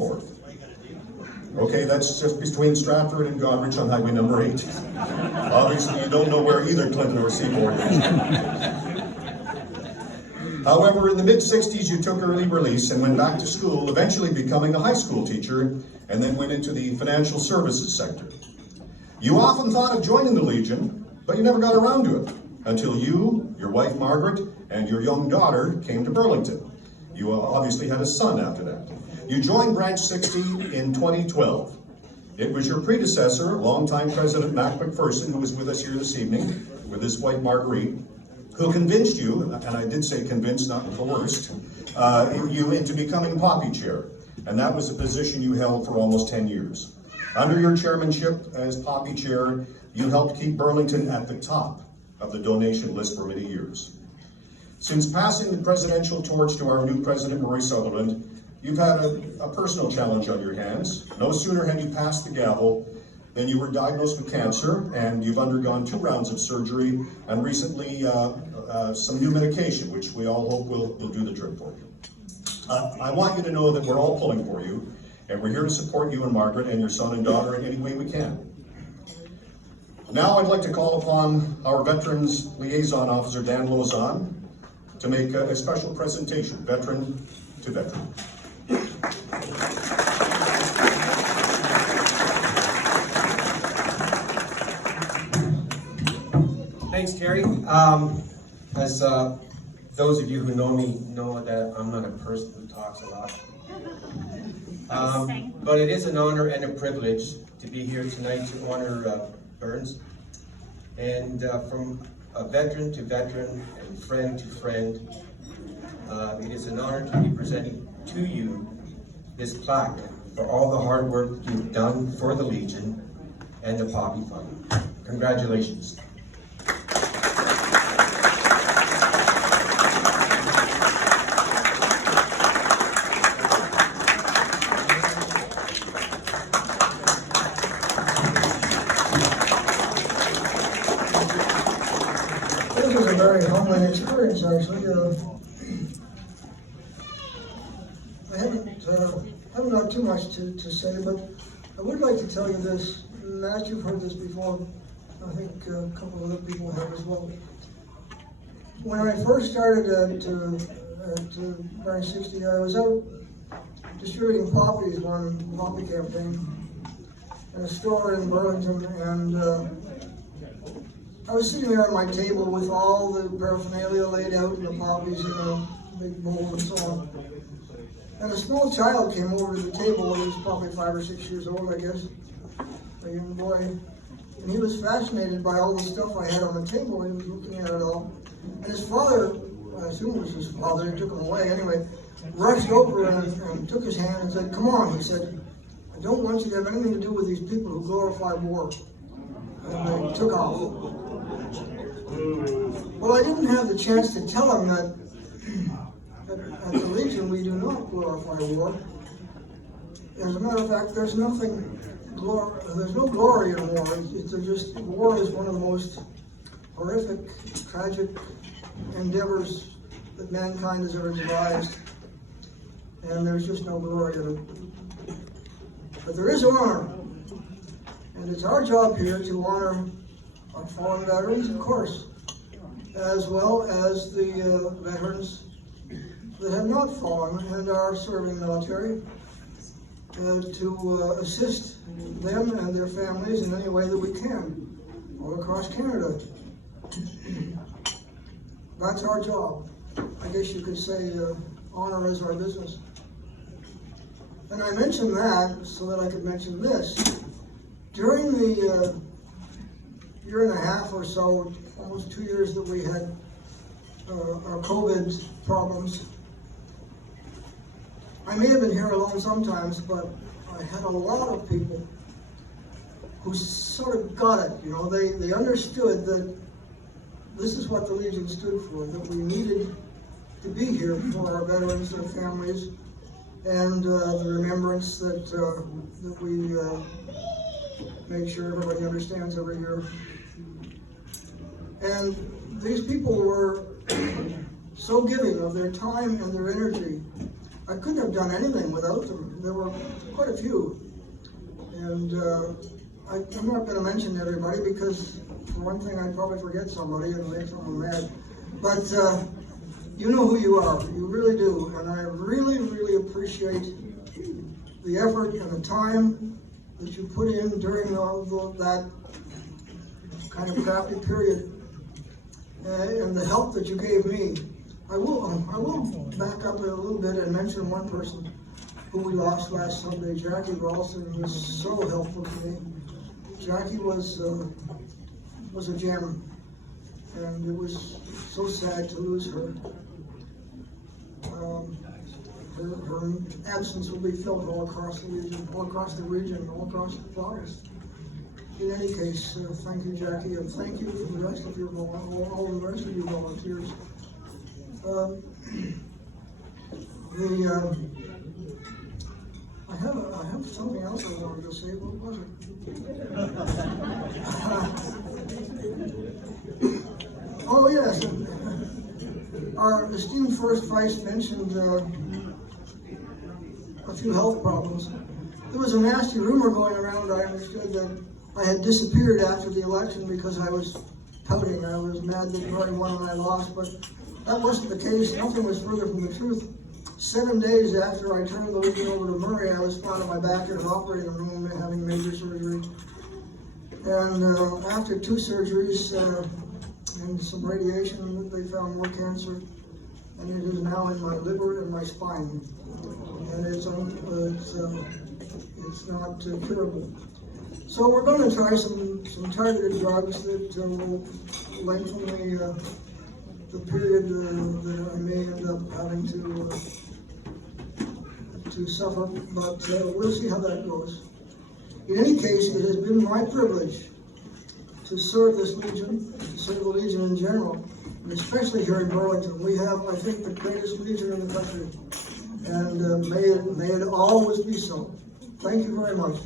Seaforth. Okay, that's just between Stratford and Goderich on Highway number 8. Obviously, you don't know where either Clinton or Seaforth is. However, in the mid-60s, you took early release and went back to school, eventually becoming a high school teacher, and then went into the financial services sector. You often thought of joining the Legion, but you never got around to it, until you, your wife Margaret, and your young daughter came to Burlington. You obviously had a son after that. You joined Branch 60 in 2012. It was your predecessor, longtime President Mac McPherson, who was with us here this evening, with his wife Marguerite, who convinced you, and I did say convinced, not coerced, you into becoming Poppy Chair. And that was a position you held for almost 10 years. Under your chairmanship as Poppy Chair, you helped keep Burlington at the top of the donation list for many years. Since passing the presidential torch to our new President, Murray Sutherland, you've had a personal challenge on your hands. No sooner had you passed the gavel than you were diagnosed with cancer, and you've undergone 2 rounds of surgery, and recently some new medication, which we all hope will do the trick for you. I want you to know that we're all pulling for you, and we're here to support you and Margaret and your son and daughter in any way we can. Now I'd like to call upon our Veterans Liaison Officer, Dan Lozon, to make a special presentation, veteran to veteran. Thanks, Terry. As those of you who know me know that I'm not a person who talks a lot. But it is an honor and a privilege to be here tonight to honor Burns. And from a veteran to veteran and friend to friend, it is an honor to be presenting to you this plaque for all the hard work you've done for the Legion and the Poppy Fund. Congratulations. This was a very humbling experience, actually. I haven't got too much to say, but I would like to tell you this. Matt, you've heard this before. I think a couple of other people have as well. When I first started at Branch 60, I was out distributing poppies, one poppy campaign, in a store in Burlington, and I was sitting there at my table with all the paraphernalia laid out and the poppies in a big bowl and so on. And a small child came over to the table. He was probably 5 or 6 years old, I guess, a young boy. And he was fascinated by all the stuff I had on the table. He was looking at it all. And his father, I assume it was his father, he took him away anyway, rushed over and took his hand and said, "Come on," he said, "I don't want you to have anything to do with these people who glorify war." And they took off. Well, I didn't have the chance to tell him that at the Legion we do not glorify war. As a matter of fact, there's no glory in war. War is one of the most horrific, tragic endeavors that mankind has ever devised, and there's just no glory in it. But there is honor, and it's our job here to honor our fallen veterans, of course, as well as the veterans that have not fallen and are serving military, to assist them and their families in any way that we can, all across Canada. That's our job. I guess you could say honor is our business. And I mentioned that so that I could mention this. During the year and a half or so, almost 2 years that we had our COVID problems, I may have been here alone sometimes, but I had a lot of people who sort of got it. You know, they understood that this is what the Legion stood for, that we needed to be here for our veterans, their families, and the remembrance that we make sure everybody understands every year. And these people were so giving of their time and their energy. I couldn't have done anything without them. There were quite a few. And I'm not going to mention everybody because, for one thing, I'd probably forget somebody and make someone mad. But you know who you are. You really do. And I really, really appreciate the effort and the time that you put in during that kind of crappy period, and the help that you gave me. I will back up a little bit and mention one person who we lost last Sunday. Jackie Ralston was so helpful to me. Jackie was a gem, and it was so sad to lose her. Her absence will be felt all across the region, all across the province. In any case, thank you, Jackie, and thank you for the rest of your all the rest of you volunteers. I have something else I wanted to say. What was it? Oh yes, our esteemed first vice mentioned a few health problems. There was a nasty rumor going around, I understood, that I had disappeared after the election because I was pouting. I was mad that Murray won and I lost, but that wasn't the case. Nothing was further from the truth. 7 days after I turned the Legion over to Murray, I was found on my back in an operating room having major surgery. And after 2 surgeries and some radiation, they found more cancer. And it is now in my liver and my spine. And it's not curable. So we're going to try some targeted drugs that will lengthen the period that I may end up having to suffer, but we'll see how that goes. In any case, it has been my privilege to serve this Legion, to serve the Legion in general, and especially here in Burlington. We have, I think, the greatest Legion in the country, and may it always be so. Thank you very much.